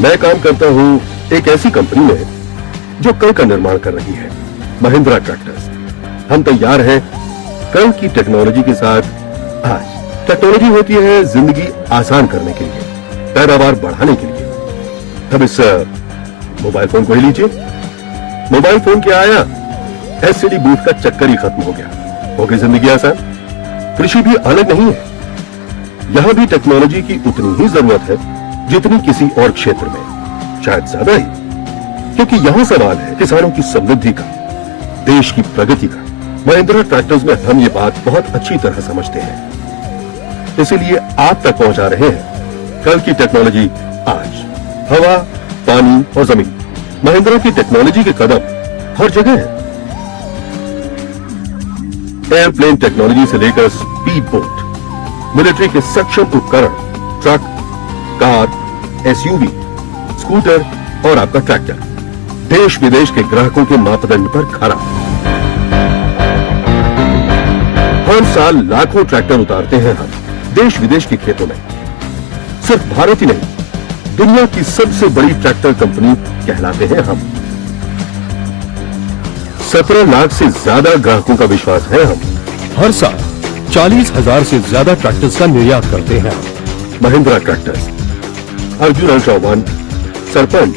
मैं काम करता हूँ एक ऐसी कंपनी में जो कल का निर्माण कर रही है, महिंद्रा ट्रैक्टर्स। हम तैयार हैं कल की टेक्नोलॉजी के साथ आज। टेक्नोलॉजी होती है जिंदगी आसान करने के लिए, पैदावार बढ़ाने के लिए। अब इस मोबाइल फोन को ही लीजिए। मोबाइल फोन क्या आया, एसटीडी बूथ का चक्कर ही खत्म हो गया, हो गई जिंदगी आसान। कृषि भी अलग नहीं है, यहां भी टेक्नोलॉजी की उतनी ही जरूरत है जितनी किसी और क्षेत्र में, शायद ज्यादा ही, क्योंकि यहां सवाल है किसानों की समृद्धि का, देश की प्रगति का। महिंद्रा ट्रैक्टर्स में हम ये बात बहुत अच्छी तरह समझते हैं, इसीलिए आप तक पहुंचा रहे हैं कल की टेक्नोलॉजी आज। हवा, पानी और जमीन, महिंद्रा की टेक्नोलॉजी के कदम हर जगह है। एयरप्लेन टेक्नोलॉजी से लेकर स्पीड बोट, मिलिट्री के सक्षम उपकरण, ट्रक, कार, एसयूवी, स्कूटर और आपका ट्रैक्टर, देश विदेश के ग्राहकों के मापदंड पर खरा। हर साल लाखों ट्रैक्टर उतारते हैं हम देश विदेश के खेतों में। सिर्फ भारत ही नहीं, दुनिया की सबसे बड़ी ट्रैक्टर कंपनी कहलाते हैं हम। 17 लाख से ज्यादा ग्राहकों का विश्वास है हम। हर साल 40,000 से ज्यादा ट्रैक्टर्स का निर्यात करते हैं। महिंद्रा ट्रैक्टर्स, अर्जुन अल्ट्रा 1, सरपंच,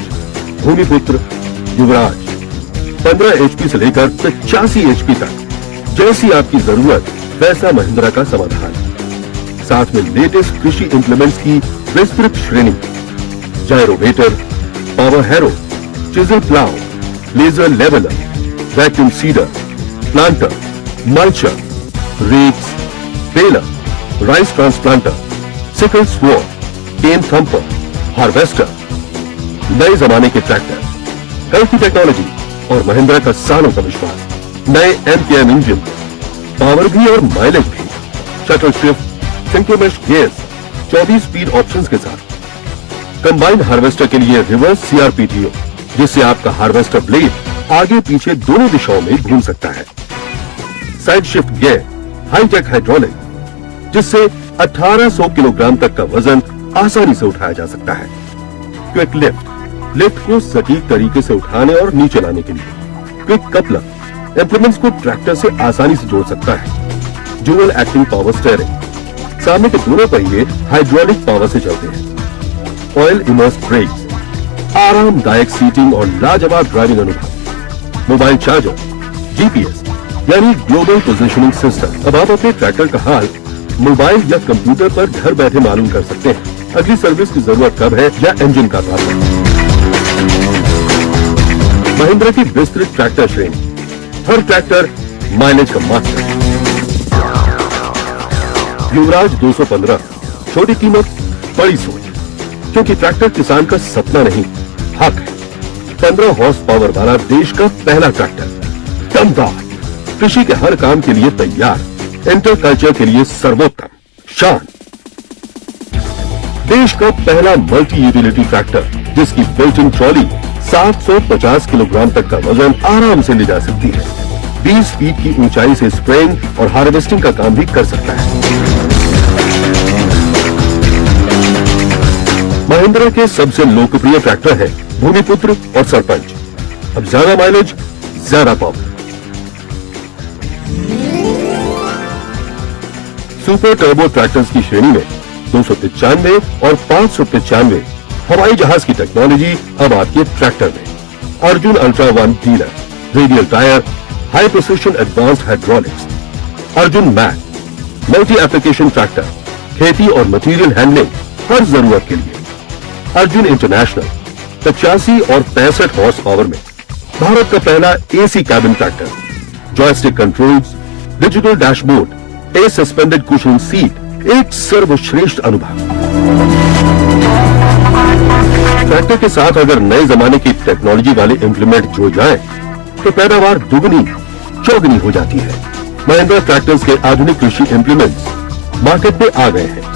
भूमिपुत्र, युवराज, 15 HP से लेकर 85 HP तक, जैसी आपकी जरूरत वैसा महिंद्रा का समाधान। साथ में लेटेस्ट कृषि इंप्लीमेंट्स की विस्तृत श्रेणी, gyrovator, power harrow, chisel plough, laser leveller, vacuum seeder, planter, mulcher, rakes, baler, rice transplanter, sickle sword, cane thumper, harvester, नए जमाने के ट्रैक्टर, कल की टेक्नोलॉजी और महिंद्रा का सालों का विश्वास। नए MKM इंजन, पावर भी और माइलेज भी, shuttle shift, synchronous gears, 24 speed options के साथ। कंबाइंड हार्वेस्टर के लिए रिवर्स CRPTO, जिससे आपका हार्वेस्टर ब्लेड आगे पीछे दोनों दिशाओं में घूम सकता है। Side shift gear, hi tech hydraulic, जिससे 1800 किलोग्राम तक का वजन आसानी से उठाया जा सकता है। क्विक लिफ्ट, लिफ्ट को सटीक तरीके से उठाने और नीचे लाने के लिए। क्विक कपलर, इंप्लीमेंट्स को ट्रैक्टर से आसानी से जोड़ सकता है। ड्यूअल एक्टिंग पावर स्टीयरिंग, सामने के दोनों पहिए हाइड्रोलिक पावर से चलते हैं। ऑयल इमर्स ब्रेक्स, आरामदायक सीटिंग और लाजवाब ड्राइविंग अनुभव। मोबाइल चार्जर, GPS यानी ग्लोबल पोजिशनिंग सिस्टम। अब आप अपने ट्रैक्टर का हाल मोबाइल या कंप्यूटर पर घर बैठे मालूम कर सकते हैं। अगली सर्विस की जरूरत कब है या इंजन का प्रॉब्लम। महिंद्रा की विस्तृत ट्रैक्टर श्रेणी, हर ट्रैक्टर माइलेज का मास्टर। युवराज 215, छोटी कीमत बड़ी सोच, क्योंकि ट्रैक्टर किसान का सपना नहीं, हक है। 15 हॉर्स पावर वाला देश का पहला ट्रैक्टर, दमदार, कृषि के हर काम के लिए तैयार, इंटर कल्चर के लिए सर्वोत्तम, शान। देश का पहला मल्टी यूटिलिटी ट्रैक्टर, जिसकी बिल्ट इन ट्रॉली 750 किलोग्राम तक का वजन आराम से ले जा सकती है। 20 फीट की ऊंचाई से स्प्रेइंग और हार्वेस्टिंग का काम भी कर सकता है। महिंद्रा के सबसे लोकप्रिय ट्रैक्टर है भूमिपुत्र और सरपंच। अब ज्यादा माइलेज, ज्यादा पावर। सुपर टर्बो ट्रैक्टर्स की श्रेणी में 295 और 595 हवाई जहाज की टेक्नोलॉजी अब आपके ट्रैक्टर में। Arjun ultra 1 dealer, radial tyre, high precision advanced hydraulics. Arjun mac, multi application tractor, खेती और मटेरियल हैंडलिंग हर जरूरत के लिए। अर्जुन इंटरनेशनल, 85 और 65 हॉर्स पावर में भारत का पहला AC cabin tractor, joystick controls, digital dashboard, a suspended cushion seat, एक सर्वश्रेष्ठ अनुभव। ट्रैक्टर के साथ अगर नए जमाने की टेक्नोलॉजी वाले इंप्लीमेंट जुड़ जाएं, तो पैदावार दुगनी चौगुनी हो जाती है। महिंद्रा ट्रैक्टर्स के आधुनिक कृषि इंप्लीमेंट्स मार्केट में आ गए हैं।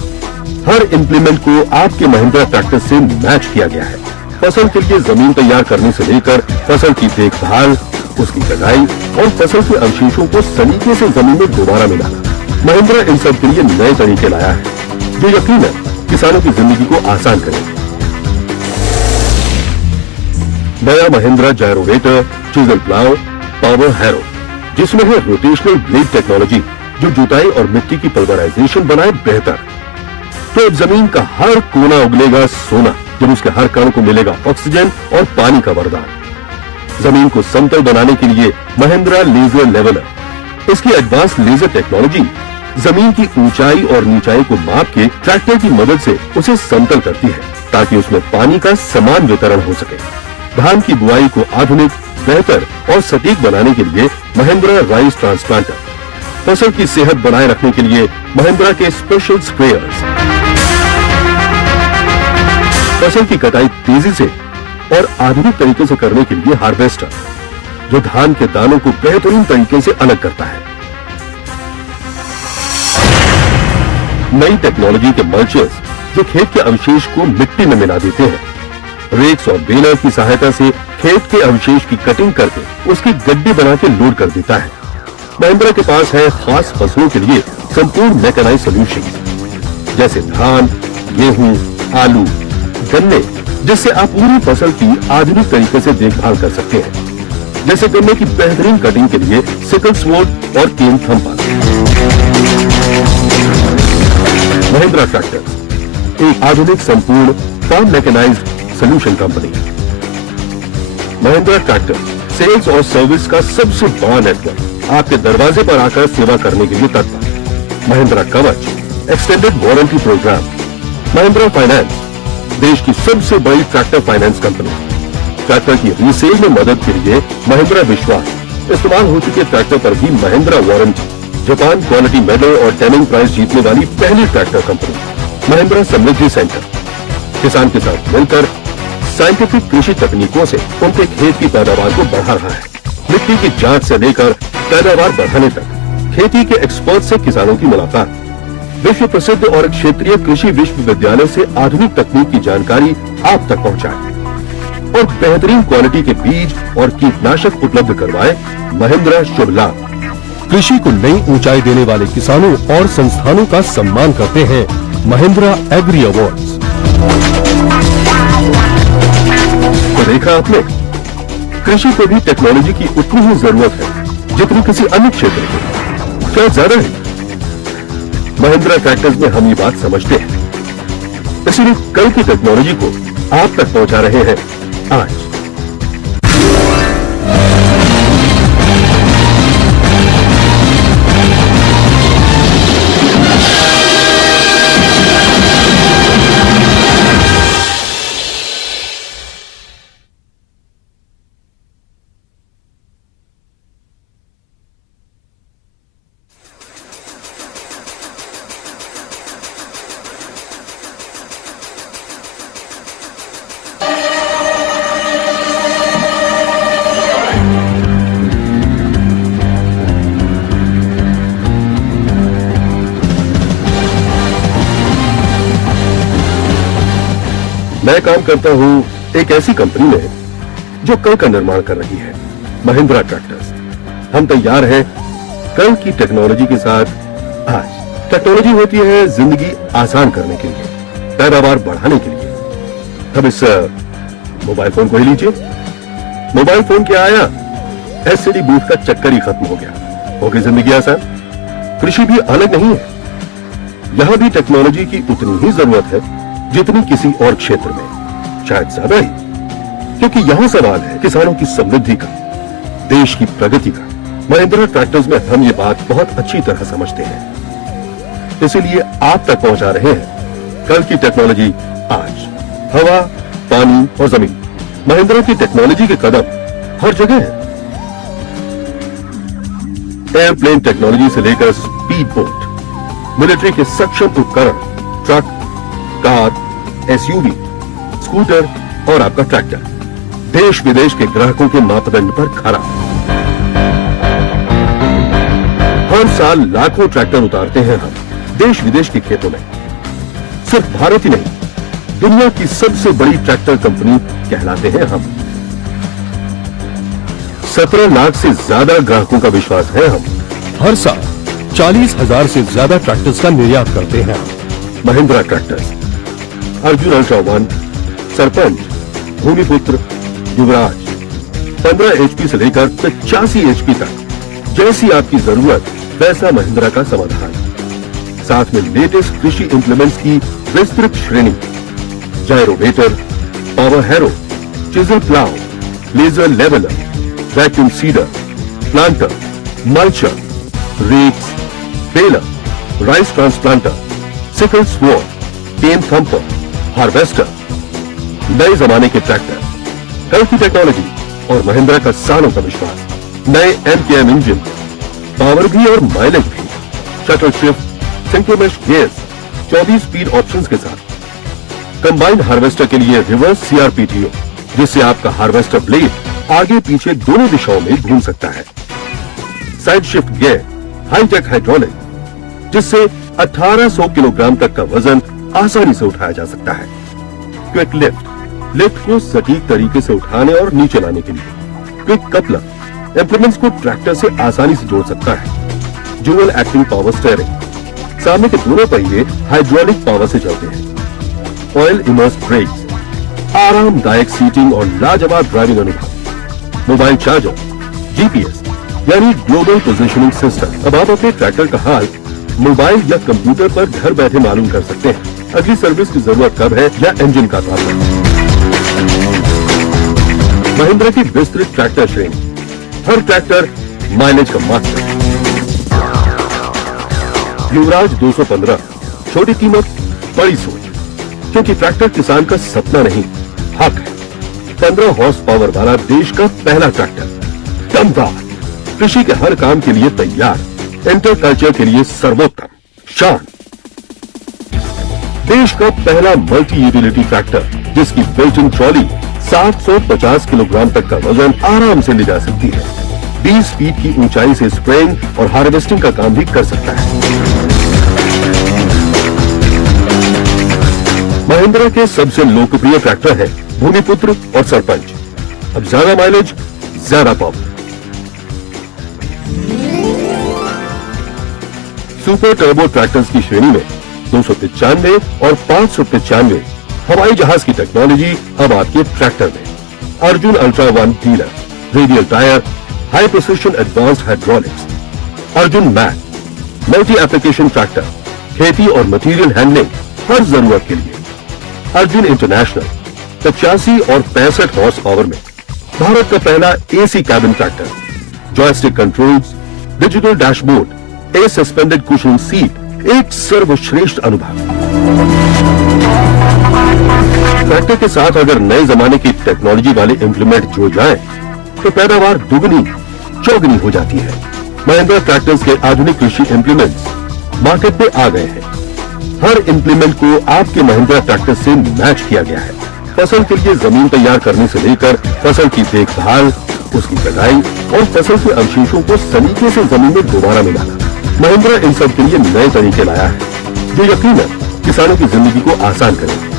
हर इंप्लीमेंट को आपके महिंद्रा ट्रैक्टर से मैच किया गया है। फसल के लिए जमीन तैयार करने से लेकर फसल की देखभाल, उसकी कटाई और फसल के अवशेषों को सलीके से जमीन में दोबारा मिलाना, महिंद्रा इन सब के लिए नए तरीके लाया है, जो यकीनन किसानों की जिंदगी को आसान करेंगे। नया Mahindra gyrovator, chisel plough, power harrow, जिसमें है रोटेशनल ब्लेड टेक्नोलॉजी जो जुताई और मिट्टी की पल्वराइजेशन बनाए बेहतर। तो अब जमीन का हर कोना उगलेगा सोना जब उसके हर कण को मिलेगा ऑक्सीजन और पानी का वरदान। जमीन को समतल बनाने के लिए महिंद्रा लेजर लेवलर, इसकी एडवांस लेजर टेक्नोलॉजी जमीन की ऊंचाई और नीचाई को माप के ट्रैक्टर की मदद से उसे समतल करती है ताकि उसमें पानी का समान वितरण हो सके। धान की बुआई को आधुनिक, बेहतर और सटीक बनाने के लिए महिंद्रा राइस ट्रांसप्लांटर, फसल की सेहत बनाए रखने के लिए महिंद्रा के स्पेशल स्प्रेयर्स, फसल की कटाई तेजी से और आधुनिक तरीके से करने के लिए हार्वेस्टर, जो धान के दानों को बेहतरीन तरीके से अलग करता है। नई टेक्नोलॉजी के मल्चर्स जो खेत के अवशेष को मिट्टी में मिला देते हैं, रेक्स और बेलर की सहायता से खेत के अवशेष की कटिंग करके उसकी गड्डी बना के लोड कर देता है। महिंद्रा के पास है खास फसलों के लिए संपूर्ण मैकेनाइज्ड सॉल्यूशन, जैसे धान, गेहूं, आलू, गन्ने, जिससे आप पूरी फसल की आधुनिक तरीके से देखभाल कर सकते हैं। जैसे गन्ने की बेहतरीन कटिंग के लिए सिकल स्वॉर्ड और केन थंपर। महिंद्रा ट्रैक्टर एक आधुनिक संपूर्ण farm mechanised solution company. Mahindra tractor sales और सर्विस का सबसे बड़ा नेटवर्क आपके दरवाजे पर आकर सेवा करने के लिए तत्पर। Mahindra Kavach extended warranty programme. Mahindra finance देश की सबसे बड़ी ट्रैक्टर फाइनेंस कंपनी। ट्रैक्टर की रीसेल में मदद के लिए महिंद्रा विश्वास। इस्तेमाल हो चुके ट्रैक्टर पर भी Mahindra warranty. Japan quality medal और टैनिंग प्राइज जीतने वाली पहली ट्रैक्टर कंपनी। महिंद्रा समृद्धि सेंटर किसान के साथ मिलकर साइंटिफिक कृषि तकनीकों से उनके खेत की पैदावार को बढ़ा रहा है। मिट्टी की जांच से लेकर पैदावार बढ़ाने तक खेती के एक्सपर्ट से किसानों की मुलाकात। विश्व प्रसिद्ध और क्षेत्रीय कृषि विश्वविद्यालय से आधुनिक तकनीक की जानकारी आप तक पहुंचाए और बेहतरीन क्वालिटी के बीज और कीटनाशक उपलब्ध करवाए। महिंद्रा शुभ लाभ कृषि को नई ऊंचाई देने वाले किसानों और संस्थानों का सम्मान करते हैं महिंद्रा एग्री अवार्ड्स। तो देखा आपने, कृषि को भी टेक्नोलॉजी की उतनी ही जरूरत है जितनी किसी अन्य क्षेत्र को, क्या ज्यादा है। महिंद्रा ट्रैक्टर्स में हम ये बात समझते हैं, इसीलिए कल की टेक्नोलॉजी को आप तक पहुंचा रहे हैं आज। मैं काम करता हूं एक ऐसी कंपनी में जो कल का निर्माण कर रही है, महिंद्रा ट्रैक्टर्स। हम तैयार हैं कल की टेक्नोलॉजी के साथ आज। टेक्नोलॉजी होती है जिंदगी आसान करने के लिए, पैदावार बढ़ाने के लिए। अब इस मोबाइल फोन को ही लीजिए। मोबाइल फोन क्या आया, एसटीडी बूथ का चक्कर ही खत्म हो गया, हो गई जिंदगी आसान। कृषि भी अलग नहीं है, यहां भी टेक्नोलॉजी की उतनी ही जरूरत है जितनी किसी और क्षेत्र में, शायद ज्यादा ही, क्योंकि यहां सवाल है किसानों की समृद्धि का, देश की प्रगति का। महिंद्रा ट्रैक्टर्स में हम ये बात बहुत अच्छी तरह समझते हैं, इसीलिए आप तक पहुंचा रहे हैं कल की टेक्नोलॉजी आज। हवा, पानी और जमीन, महिंद्रा की टेक्नोलॉजी के कदम हर जगह है। एयरप्लेन टेक्नोलॉजी से लेकर स्पीड बोट, मिलिट्री के सक्षम उपकरण, ट्रक, कार, एसयूवी, स्कूटर और आपका ट्रैक्टर, देश विदेश के ग्राहकों के मापदंड पर खरा। हर साल लाखों ट्रैक्टर उतारते हैं हम देश विदेश के खेतों में। सिर्फ भारत ही नहीं, दुनिया की सबसे बड़ी ट्रैक्टर कंपनी कहलाते हैं हम। 17 लाख से ज्यादा ग्राहकों का विश्वास है हम। हर साल 40,000 से ज्यादा ट्रैक्टर्स का निर्यात करते हैं हम। महिंद्रा ट्रैक्टर्स, अर्जुन अल्ट्रा 1, सरपंच, भूमिपुत्र, युवराज 15 HP से लेकर 85 HP तक, जैसी आपकी जरूरत वैसा महिंद्रा का समाधान। साथ में लेटेस्ट कृषि इंप्लीमेंट्स की विस्तृत श्रेणी, gyrovator, power harrow, chisel plough, laser leveller, vacuum seeder, planter, mulcher, rakes, baler, rice transplanter, sickle sword, cane thumper, harvester, नए जमाने के ट्रैक्टर, कल की टेक्नोलॉजी और महिंद्रा का सालों का विश्वास। नए MKM इंजन, पावर भी और माइलेज भी, shuttle shift, synchronous gears, 24 speed options के साथ। कंबाइंड हार्वेस्टर के लिए रिवर्स CRPTO, जिससे आपका हार्वेस्टर ब्लेड आगे पीछे दोनों दिशाओं में घूम सकता है। Side shift gear, hi tech hydraulic, जिससे 1800 किलोग्राम तक का वजन आसानी से उठाया जा सकता है। क्विक लिफ्ट, लिफ्ट को सटीक तरीके से उठाने और नीचे लाने के लिए। क्विक कपलर, इंप्लीमेंट्स को ट्रैक्टर से आसानी से जोड़ सकता है। ड्यूअल एक्टिंग पावर स्टीयरिंग, सामने के दोनों पहिए हाइड्रोलिक पावर से चलते हैं। ऑयल इमर्स ब्रेक्स, आरामदायक सीटिंग और लाजवाब ड्राइविंग अनुभव। मोबाइल चार्जर, GPS यानी ग्लोबल पोजिशनिंग सिस्टम। अब आप अपने ट्रैक्टर का हाल मोबाइल या कंप्यूटर पर घर बैठे मालूम कर सकते हैं। अगली सर्विस की जरूरत कब है या इंजन का प्रॉब्लम। महिंद्रा की विस्तृत ट्रैक्टर श्रेणी, हर ट्रैक्टर माइलेज का मास्टर। युवराज 215, छोटी कीमत बड़ी सोच, क्योंकि ट्रैक्टर किसान का सपना नहीं, हक है। 15 हॉर्स पावर वाला देश का पहला ट्रैक्टर, दमदार, कृषि के हर काम के लिए तैयार, इंटर कल्चर के लिए सर्वोत्तम, शान। देश का पहला मल्टी यूटिलिटी ट्रैक्टर, जिसकी बिल्ट इन ट्रॉली 750 किलोग्राम तक का वजन आराम से ले जा सकती है। 20 फीट की ऊंचाई से स्प्रेइंग और हार्वेस्टिंग का काम भी कर सकता है। महिंद्रा के सबसे लोकप्रिय ट्रैक्टर है भूमिपुत्र और सरपंच। अब ज्यादा माइलेज, ज्यादा पावर। सुपर टर्बो ट्रैक्टर्स की श्रेणी में 295 और 595 हवाई जहाज की टेक्नोलॉजी अब आपके ट्रैक्टर में। Arjun ultra 1 dealer, radial tyre, high precision advanced hydraulics. Arjun mac, multi application tractor, खेती और मटेरियल हैंडलिंग हर जरूरत के लिए। अर्जुन इंटरनेशनल, 85 और 65 हॉर्स पावर में भारत का पहला AC cabin tractor, joystick controls, digital dashboard, a suspended cushion seat, एक सर्वश्रेष्ठ अनुभव। ट्रैक्टर के साथ अगर नए जमाने की टेक्नोलॉजी वाले इंप्लीमेंट जुड़ जाएं, तो पैदावार दुगनी चौगुनी हो जाती है। महिंद्रा ट्रैक्टर्स के आधुनिक कृषि इंप्लीमेंट्स मार्केट में आ गए हैं। हर इंप्लीमेंट को आपके महिंद्रा ट्रैक्टर से मैच किया गया है। फसल के लिए जमीन तैयार करने से लेकर फसल की देखभाल, उसकी कटाई और फसल के अवशेषों को सलीके से जमीन में दोबारा मिलाना, महिंद्रा इन सब के लिए नए तरीके लाया है, जो यकीनन किसानों की जिंदगी को आसान करेंगे।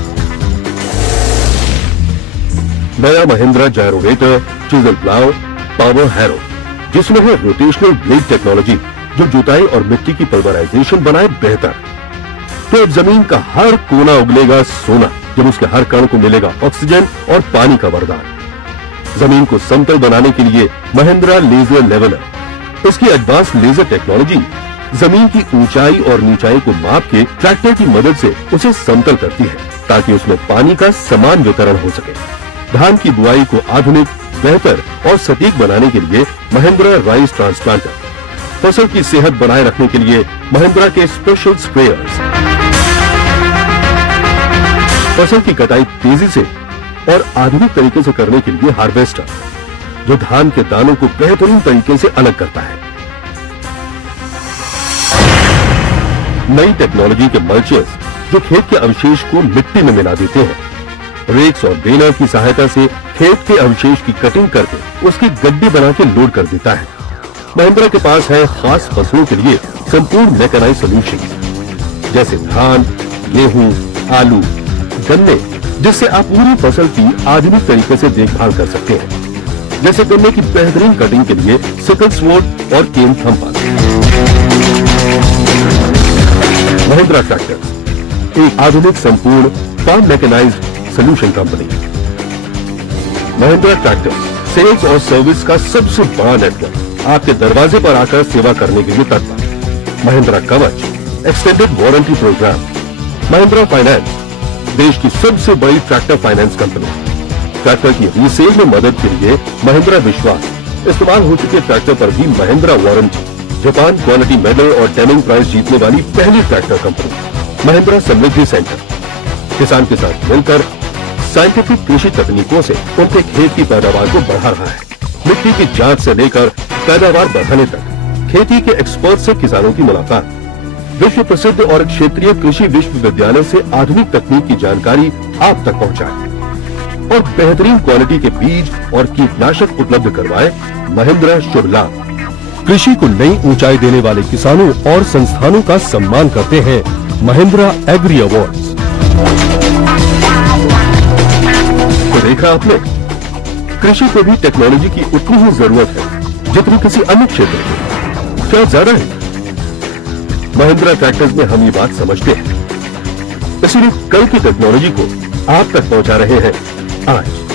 नया Mahindra gyrovator, chisel plough, power harrow, जिसमें है रोटेशनल ब्लेड टेक्नोलॉजी, जो जुताई और मिट्टी की पल्वराइजेशन बनाए बेहतर। तो अब जमीन का हर कोना उगलेगा सोना, जब उसके हर कण को मिलेगा ऑक्सीजन और पानी का वरदान। जमीन को समतल बनाने के लिए महिंद्रा लेजर लेवलर, इसकी एडवांस लेजर टेक्नोलॉजी जमीन की ऊंचाई और नीचाई को माप के ट्रैक्टर की मदद से उसे समतल करती है, ताकि उसमें पानी का समान वितरण हो सके। धान की बुआई को आधुनिक, बेहतर और सटीक बनाने के लिए महिंद्रा राइस ट्रांसप्लांटर, फसल की सेहत बनाए रखने के लिए महिंद्रा के स्पेशल स्प्रेयर्स, फसल की कटाई तेजी से और आधुनिक तरीके से करने के लिए हार्वेस्टर, जो धान के दानों को बेहतरीन तरीके से अलग करता है। नई टेक्नोलॉजी के मल्चर्स, जो खेत के अवशेष को मिट्टी में मिला देते हैं। रेक्स और बेलर की सहायता से खेत के अवशेष की कटिंग करके उसकी गड्डी बना के लोड कर देता है। महिंद्रा के पास है खास फसलों के लिए संपूर्ण मैकेनाइज्ड सॉल्यूशंस, जैसे धान, गेहूं, आलू, गन्ने, जिससे आप पूरी फसल की आधुनिक तरीके से देखभाल कर सकते हैं। जैसे गन्ने की बेहतरीन कटिंग के लिए सिकल स्वॉर्ड और केन थंपर। महिंद्रा ट्रैक्टर, एक आधुनिक संपूर्ण farm mechanised solution company. Mahindra tractor sales और सर्विस का सबसे बड़ा नेटवर्क आपके दरवाजे पर आकर सेवा करने के लिए तत्पर। Mahindra Kavach extended warranty programme. Mahindra finance देश की सबसे बड़ी ट्रैक्टर फाइनेंस कंपनी। ट्रैक्टर की रीसेल में मदद के लिए महिंद्रा विश्वास। इस्तेमाल हो चुके ट्रैक्टर पर भी Mahindra warranty. Japan quality medal और डेमिंग प्राइज जीतने वाली पहली ट्रैक्टर कंपनी। महिंद्रा समृद्धि सेंटर किसान के साथ मिलकर साइंटिफिक कृषि तकनीकों से उनके खेत की पैदावार को बढ़ा रहा है। मिट्टी की जांच से लेकर पैदावार बढ़ाने तक खेती के एक्सपर्ट से किसानों की मुलाकात। विश्व प्रसिद्ध और क्षेत्रीय कृषि विश्वविद्यालय से आधुनिक तकनीक की जानकारी आप तक पहुंचाए और बेहतरीन क्वालिटी के बीज और कीटनाशक उपलब्ध करवाए। महिंद्रा शुभ लाभ। कृषि को नई ऊंचाई देने वाले किसानों और संस्थानों का सम्मान करते हैं महिंद्रा एग्री अवार्ड्स। तो देखा आपने, कृषि को भी टेक्नोलॉजी की उतनी ही जरूरत है जितनी किसी अन्य क्षेत्र में, क्या ज्यादा है। महिंद्रा ट्रैक्टर्स में हम ये बात समझते हैं, इसीलिए कल की टेक्नोलॉजी को आप तक पहुंचा रहे हैं आज।